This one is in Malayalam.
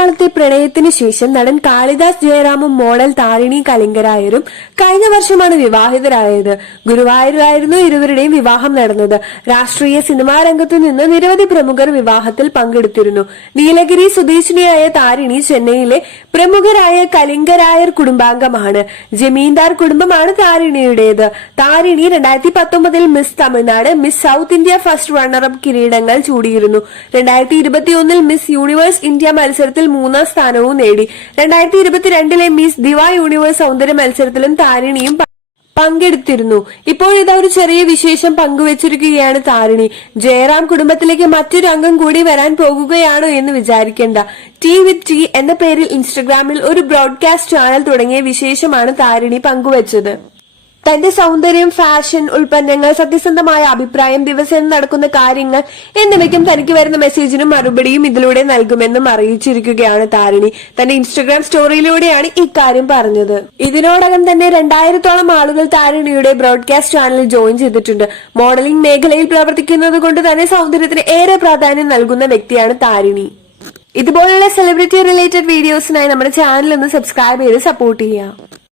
നാളത്തെ പ്രണയത്തിന് ശേഷം നടൻ കാളിദാസ് ജയറാമും മോഡൽ താരിണി കലിംഗരായരും കഴിഞ്ഞ വർഷമാണ് വിവാഹിതരായത്. ഗുരുവായൂരായിരുന്നു ഇരുവരുടെയും വിവാഹം നടന്നത്. രാഷ്ട്രീയ സിനിമാ രംഗത്തു നിന്ന് നിരവധി പ്രമുഖർ വിവാഹത്തിൽ പങ്കെടുത്തിരുന്നു. നീലഗിരി സ്വദേശിനിയായ താരിണി ചെന്നൈയിലെ പ്രമുഖരായ കലിംഗരായർ കുടുംബാംഗമാണ്. ജമീന്ദാർ കുടുംബമാണ് താരിണിയുടേത്. താരിണി രണ്ടായിരത്തി പത്തൊമ്പതിൽ miss Tamil Nadu miss south India first runner up കിരീടങ്ങൾ ചൂടിയിരുന്നു. രണ്ടായിരത്തി ഇരുപത്തിയൊന്നിൽ മിസ് യൂണിവേഴ്സ് ഇന്ത്യ മത്സരത്തിൽ മൂന്നാം സ്ഥാനവും നേടി. രണ്ടായിരത്തി ഇരുപത്തിരണ്ടിലെ മിസ് ദിവാ യൂണിവേഴ്സ് സൗന്ദര്യ മത്സരത്തിലും താരിണിയും പങ്കെടുത്തിരുന്നു. ഇപ്പോഴിതാ ഒരു ചെറിയ വിശേഷം പങ്കുവച്ചിരിക്കുകയാണ് താരിണി. ജയറാം കുടുംബത്തിലേക്ക് മറ്റൊരു അംഗം കൂടി വരാൻ പോകുകയാണോ എന്ന് വിചാരിക്കേണ്ട. ടി വിത്ത് ടി എന്ന പേരിൽ ഇൻസ്റ്റഗ്രാമിൽ ഒരു ബ്രോഡ്കാസ്റ്റ് ചാനൽ തുടങ്ങിയ വിശേഷമാണ് താരിണി പങ്കുവച്ചത്. തന്റെ സൗന്ദര്യം ഫാഷൻ ഉൽപ്പന്നങ്ങൾ സത്യസന്ധമായ അഭിപ്രായം ദിവസേന നടക്കുന്ന കാര്യങ്ങൾ എന്നിവയ്ക്കും തനിക്ക് വരുന്ന മെസ്സേജിനും മറുപടിയും ഇതിലൂടെ നൽകുമെന്നും അറിയിച്ചിരിക്കുകയാണ് താരിണി. തന്റെ ഇൻസ്റ്റഗ്രാം സ്റ്റോറിയിലൂടെയാണ് ഇക്കാര്യം പറഞ്ഞത്. ഇതിനോടകം തന്നെ രണ്ടായിരത്തോളം ആളുകൾ താരിണിയുടെ ബ്രോഡ്കാസ്റ്റ് ചാനലിൽ ജോയിൻ ചെയ്തിട്ടുണ്ട്. മോഡലിംഗ് മേഖലയിൽ പ്രവർത്തിക്കുന്നത് കൊണ്ട് തന്നെ സൗന്ദര്യത്തിന് ഏറെ പ്രാധാന്യം നൽകുന്ന വ്യക്തിയാണ് താരിണി. ഇതുപോലുള്ള സെലിബ്രിറ്റി റിലേറ്റഡ് വീഡിയോസിനായി നമ്മുടെ ചാനൽ ഒന്ന് സബ്സ്ക്രൈബ് ചെയ്ത് സപ്പോർട്ട് ചെയ്യാം